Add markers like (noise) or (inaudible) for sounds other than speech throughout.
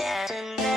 약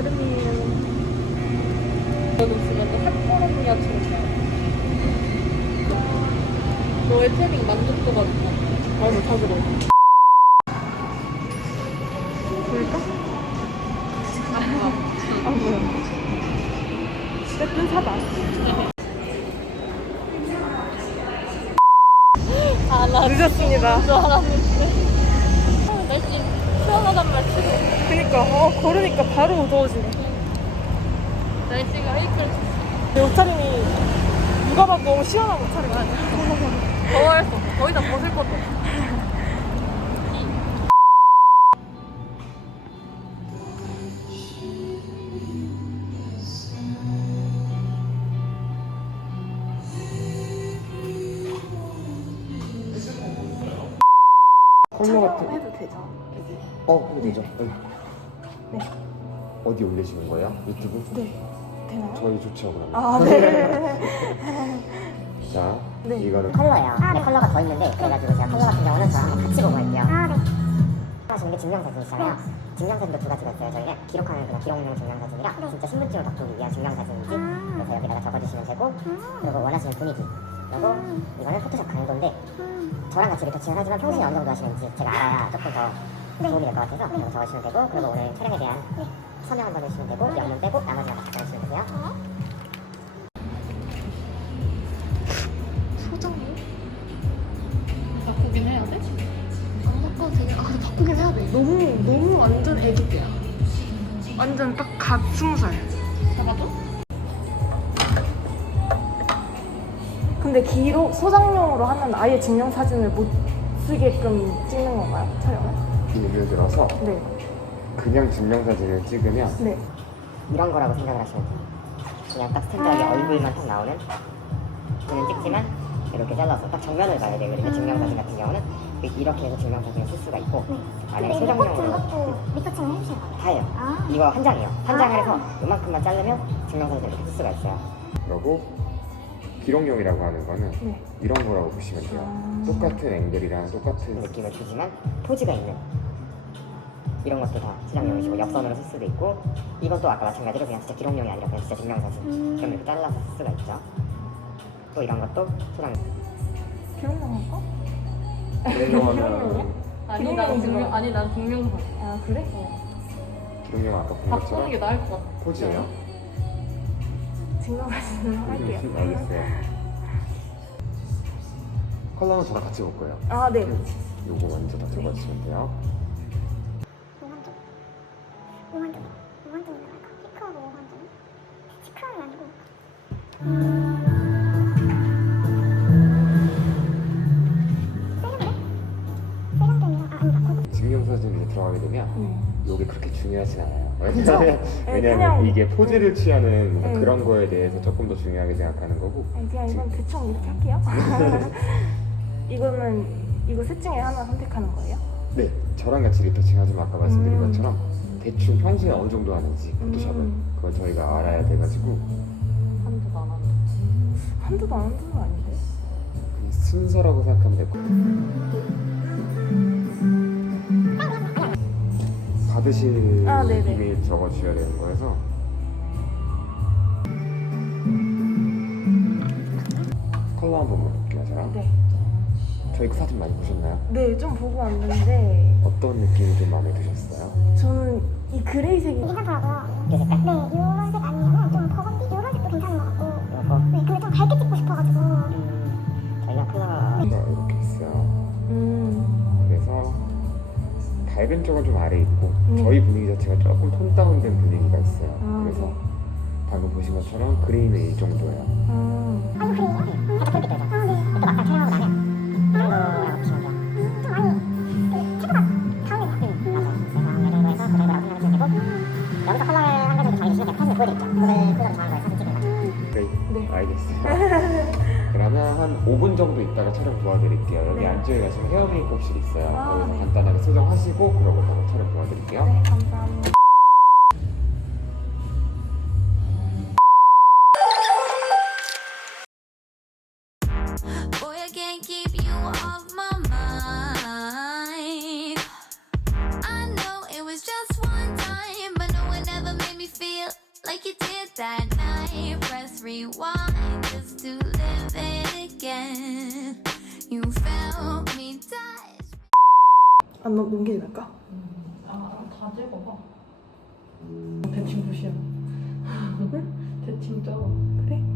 여름이에요. 너도 보면 너 할거름이야처럼 나와 너의 태닝 만족도가 높아 맞아, 다 들어까? 아, 뭐야. 어쨌든 사다. 아나 늦었습니다. 줄 알았는데 아, 날씨 시원하단 말 치고 그니까, 어, 걸으니까 바로 더워지네. 날씨가 이끌 내 옷차림이 누가 봐도 너무 시원한 옷차림 아니야? 더워할 수 없어 더 이상 벗을 것도 없어 컬러 같은 해도 되죠? 어 해도 되죠 네. 네. 어디 올리시는 거예요? 유튜브? 네. 되나요? 저희 좋죠 그러면 아, 네. (laughs) 자 네. 이거는 컬러예요. 근데 컬러가 더 있는데 그래가지고 제가 컬러 같은 경우는 저랑 같이 보고 할게요. 아, 네. 하시는 게 증명사진이잖아요. 증명사진도 두 가지가 있어요. 저희는 기록하는 그냥 기록용 증명사진이랑 진짜 신분증을 바꾸기 위한 증명사진인지 그래서 여기다가 적어주시면 되고 그리고 원하시는 분위기 그리고 이거는 포토샵 강도인데 저랑 같이 리터칭을 하지만 평소에 어느 정도 하시는지 제가 알아야 조금 더 도움이 될 것 같아서 이거 적어주시면 되고 그리고 오늘 촬영에 대한 서명 한번 해주시면 되고 영문 빼고 나머지는 다 적어주시면 되세요. 바꾸긴 해야 돼? 안 바꿔도 되게, 아, 근데 바꾸긴 해야 돼. 너무, 너무 완전 애기 때야. 완전 딱갓 스무 살. 잡아줘? 근데 기록, 소장용으로 하면 아예 증명 사진을 못 쓰게끔 찍는 건가요? 촬영을? 예를 들어서 네. 그냥 증명사진을 찍으면 네. 이런 거라고 생각을 하시면 돼요. 그냥 딱 스탠드하게 얼굴만 딱 나오는 그는 찍지만 이렇게 잘라서 딱 정면을 봐야 돼요. 그러니까 증명사진 같은 경우는 이렇게 해서 증명사진을 쓸 수가 있고 만약에 소장용으로 리터칭을 해주신 거예요? 다 해요. 아. 이거 한 장이에요. 한 장을 해서 이만큼만 자르면 증명사진을 이렇게 쓸 수가 있어요. 그리고 기록용이라고 하는 거는 네. 이런 거라고 보시면 돼요 아. 똑같은 앵글이랑 똑같은 느낌을 주지만 포즈가 있는 이런 것도 다 시장용이시고 옆선으로 쓸 수도 있고 이건 또 아까 마찬가지로 그냥 진짜 기록용이 아니라 그냥 진짜 증명사진 그럼 이렇게 잘라서 쓸 수가 있죠. 또 이런 것도 소장 기록용 할까? 기록용은 아니 난 아니 증명사 아, 그래? 기록용 아까 본 바꾸는 것처럼 게 나을 것 같아 포즈예요? 증명사진을 할게요. 음, 알겠어요 컬러는 저랑 같이 볼 거예요 아, 네. 요거 먼저 다 적어주시면 돼요 5만 점. 5만 점. 5만 점이 나갈까? 시크하고 5만 점. 시크함이 아니고. 세련돼? 세련됨이라 아 아니다. 고급. 증명사진에 들어가게 되면 네. 요게 그렇게 중요하진 않아요. 그쵸? 왜냐면, 네, 왜냐면 그냥- 이게 포즈를 취하는 뭔가 네. 그런 거에 대해서 조금 더 중요하게 생각하는 거고 아니, 그냥 이건 대충 이렇게 할게요. (laughs) 이거는 이거 셋 중에 하나 선택하는 거예요? 네 저랑 같이 리터칭 하지만 아까 말씀드린 음. 것처럼 대충 평소에 어느 정도 하는지 포토샵은 음. 그걸 저희가 알아야 돼가지고 한두 도 안 하는 한두 도 안 한두도 아닌데? 그냥 순서라고 생각하면 되고 받으실 아, 네네. 이메일 적어주셔야 되는 거여서 컬러 한번 볼게요 제가 네. 저희 그 사진 많이 보셨나요? 네, 좀 보고 왔는데 어떤 느낌이 좀 마음에 드셨어요? 저는 이 그레이색이 괜찮더라고요. 이 색깔 네, 이런 색 아니면 좀 버건디 이런 색도 괜찮은 것 같고. 요거 네, 근데 좀 밝게 찍고 싶어가지고. 음, 저희가 컬러 이렇게 있어요. 음, 그래서 밝은 쪽은 좀 아래 있고 음. 저희 분위기 자체가 조금 톤 다운된 분위기가 있어요. 아, 그래서 네. 방금 보신 것처럼 그레이는 이 정도예요. 음, 아, 이거 그래요? 살짝 붉게 되죠. 아, 촬영 도와드릴게요. 여기 네. 안쪽에 가시면 헤어 메이크업실 있어요. 아, 거기서 네. 간단하게 수정하시고 그러고 바로 촬영 도와드릴게요. 네, 감사합니다. 대충 보시야. (laughs) 대충 적어. 그래?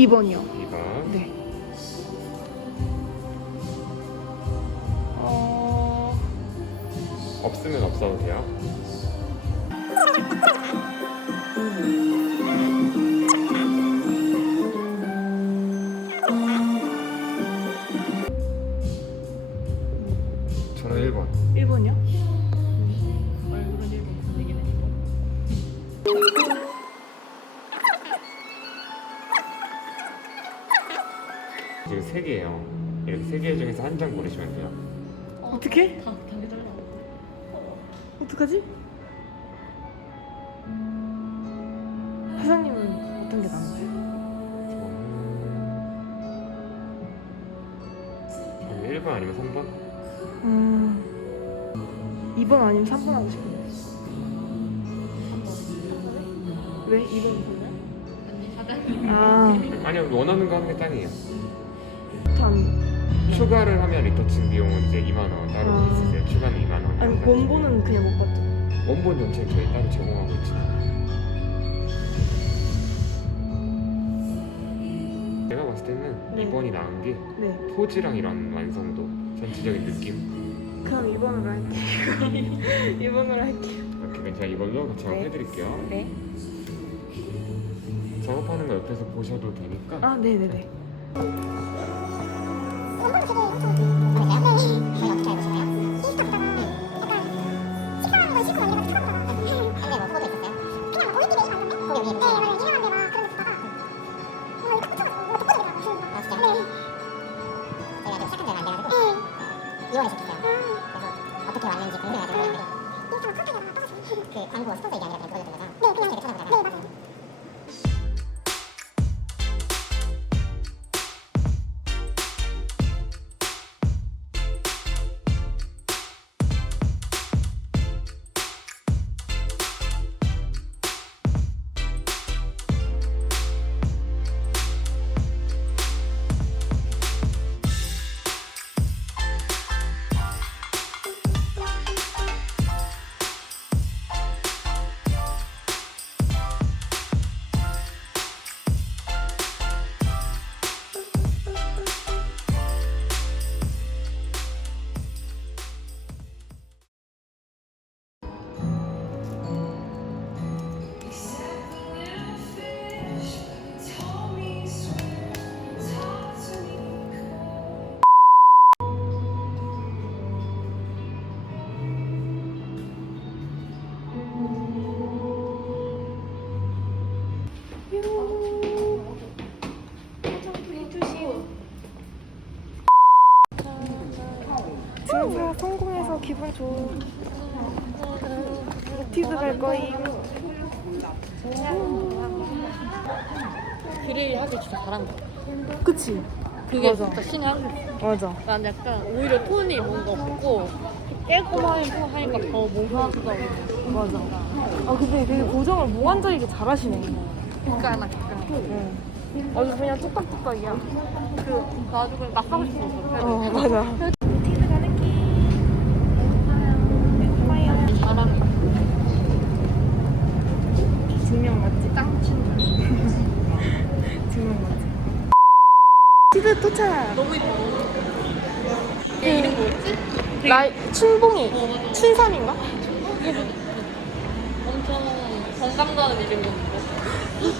2번이요. 1번 아니면 3번? 음, 2번 아니면 3번 하고 싶은데. 왜? 2번 무슨데? 언니 사장님. 아, 아니요, 원하는 거 하는 게 짱이에요. 참. 추가를 하면 리터칭 비용은 이제 2만 원 따로 아. 있으세요. 추가는 2만 원. 아니, 원본은 그냥 못 봤죠. 원본 전체는 저희 따로 제공하고 있죠. 봤을 때는 네. 2번이 나은 게 네. 포즈랑 이런 완성도, 전체적인 느낌. 그럼 2번으로 할게요. (laughs) 2번으로 할게요. 이렇게 제가 이걸로 작업해드릴게요. 네. 작업하는 거 옆에서 보셔도 되니까 아, 네네네. 원본은 되게 엄청 많을까요? 네. 저희 어떻게 알고 싶어요? 그 광고 스폰서 얘기 아니라 그냥 그걸로 뜬 거죠? 네 그냥 지금 성공해서 기분 좋은 모티브 갈 거임. 그릴 하기 진짜 잘한다. 그치? 그게 맞아. 진짜 신한. 맞아. 난 약간 오히려 톤이 뭔가 없고 깨고만이고 하니까 더 뭔가 하다 맞아. 아 근데 되게 고정을 몽환적이게 잘하시네. 그니까, 나 약간 응. 아주 그냥 뚝딱뚝딱이야. 그 나중에 막 하고 싶었어. 어 맞아. 도착. 너무 이뻐. 얘 이름 뭐였지? 라이 춘봉이. 춘삼인가? 엄청 건강 가는 이름이었는데. 우리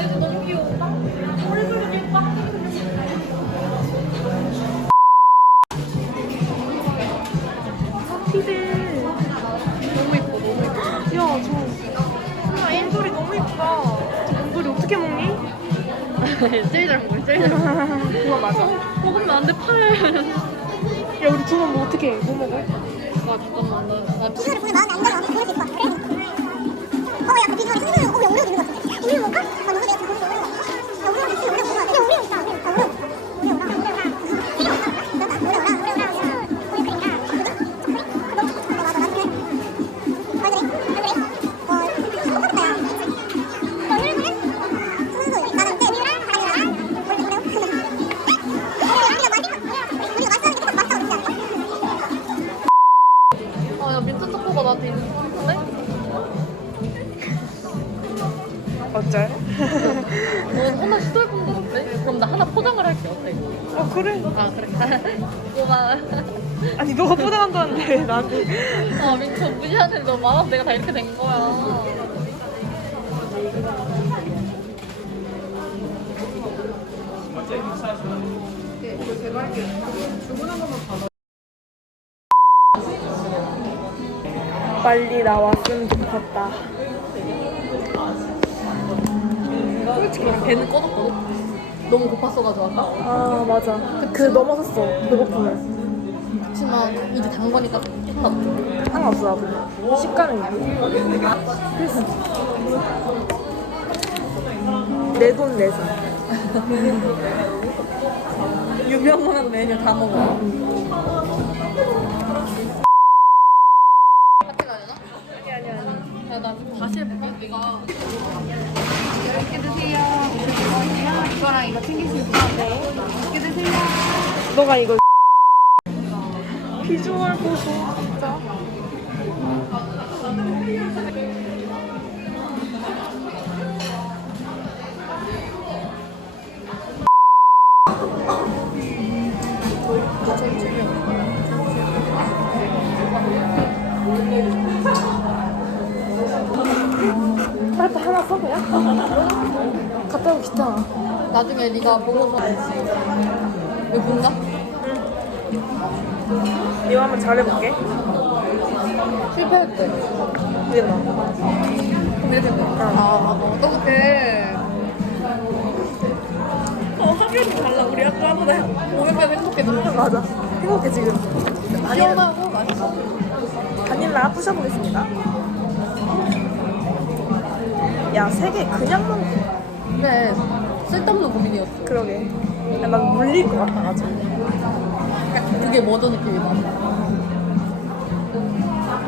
얘도 너무 귀여워. 얼굴도 예뻐. 너무 너무. 야, 저. 아, 인돌이 너무 이쁘다. 저 인돌이 어떻게 먹니? (laughs) 제일 잘 먹어, 제일 잘 먹어. 그거 맞아. 먹으면 안 돼, 팔. 야, 우리 두 번 뭐 어떻게 해? 뭐 먹어? 아, 잠깐만. 나, 비주얼을 보면 마음에 안 들어. 그럴 수 있어. 그래? 어, 약간 비주얼이 상상이 어쩔? (laughs) 너 하나 시도해본 거 어때? 그럼 나 하나 포장을 할게, 어때? 어, 그래. 아, 그래. (laughs) 고마워. 아니, 너가 포장한다는데 왜 나한테. 아, 민트 무시하는데 너 말아서 내가 다 이렇게 된 거야. 빨리 나왔으면 좋겠다. 솔직히 그냥 배는 꺼졌거든? 너무 고팠어가지고 아까? 아, 맞아. 그 넘어섰어. 배고픔을. 그렇지만 이제 단 거니까 상관없어. 상관없어, 나도. 식감이. 내돈 내산. (laughs) 유명한 메뉴 다 먹어. 같이 가야 되나? 아니 아니 아니. 야나 다시 해볼게. 내가 너가 이거 비주얼 보고 진짜 (laughs) 빨리 하나 써 그냥? 갖다 오기 귀찮아 나중에 네가 보고서 왜 본다? 이거 한번 잘해볼게 실패할 때. 이게 나 그럼 이렇게 돼. 아, 어떡해. 어, 학교도 달라. 우리 학교 하보다 오늘까지 행복해져. 맞아. 행복해, 지금. 시원하고 맛있어. 바닐라 부셔보겠습니다. 야, 세 개 그냥 먹 근데 쓸데없는 고민이었어. 그러게. 야, 난 물릴 것 같아가지고. 그게 뭐죠 느낌이다.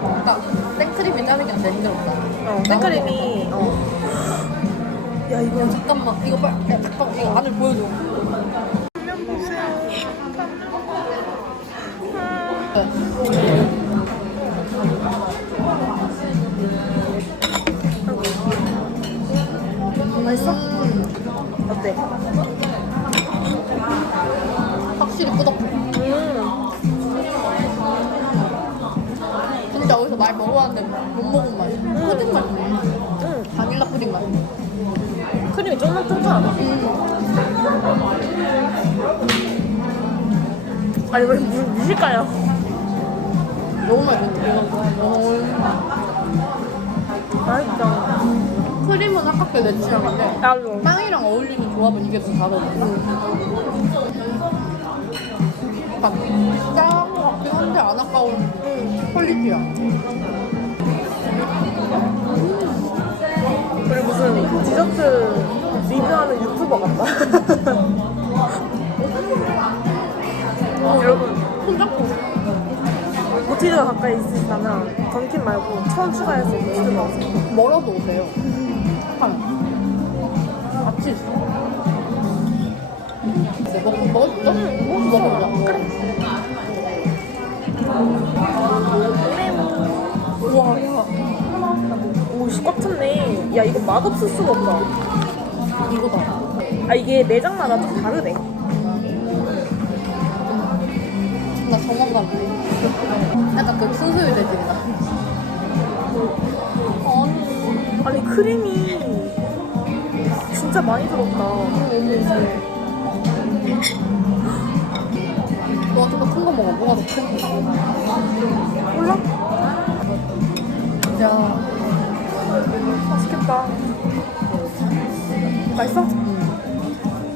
그러니까 생크림이 짜는 게안 돼. 힘들었다. 어, 생크림이. 어. 야, 이거. 잠깐만 이거 빨리 야, 잠깐 이거 안을 보여줘. 확실히 꾸덕해. 음. 진짜 어디서 많이 먹어봤는데 못 먹은 맛이야. 푸딩 맛이네. 음. 바닐라 푸딩 맛. 크림이 좀만 쫀쫀하다. 음. 아니 왜 무실까요? 너무 맛있어. 너무 맛있다. 크림은 아깝게 내 취향인데 나도. 빵이랑 어울리는 조합은 이게 더 다르고 약간 짠거 같긴 한데 안 아까운 퀄리티야. 우리 무슨 디저트 리뷰하는 유튜버 같다. (laughs) 여러분. 손잡고. 모티드가 가까이 있으시다면 던킨 말고 천 추가해서 모티드 넣으세요. 멀어도 오세요 하면 같이 있어. 야 이거 맛없을 수가 없다. 이거다. 아 이게 매장마다 좀 다르네. 나 정원감 약간 그 순수유 대집이다 아니 크림이 진짜 많이 들었다 너가 좀더 큰 거 먹어 뭐가 더 큰? 몰라? 진짜 맛있겠다 맛있어?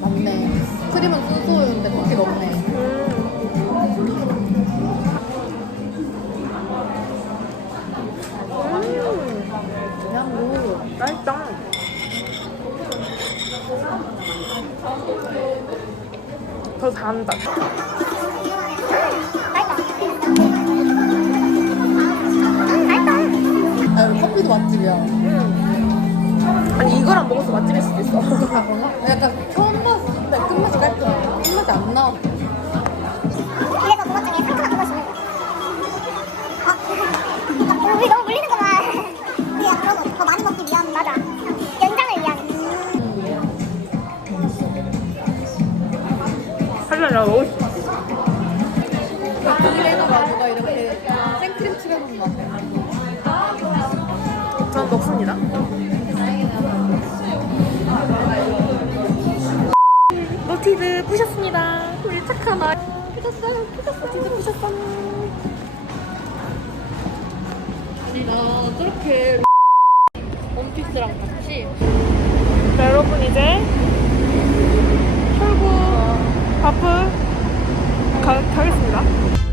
맞네 크림은 순수유인데 그렇게 넣네 음. 음. 그냥 뭐 맛있다 더 잘한다 아, 커피도 맛집이야 음. 아니 이거랑 먹어서 맛집일 수도 있어 아? 약간 처 있어 이래도 가루가 이렇게 생크림 칠해놓은 맛전 먹습니다. 노티드 부셨습니다. 우리 착한 아이. 부셨어요 부셨어 노티드 부셨어. 우리가 저렇게 원피스랑 같이. 자, 여러분 이제 출구 바쁘 가, 가겠습니다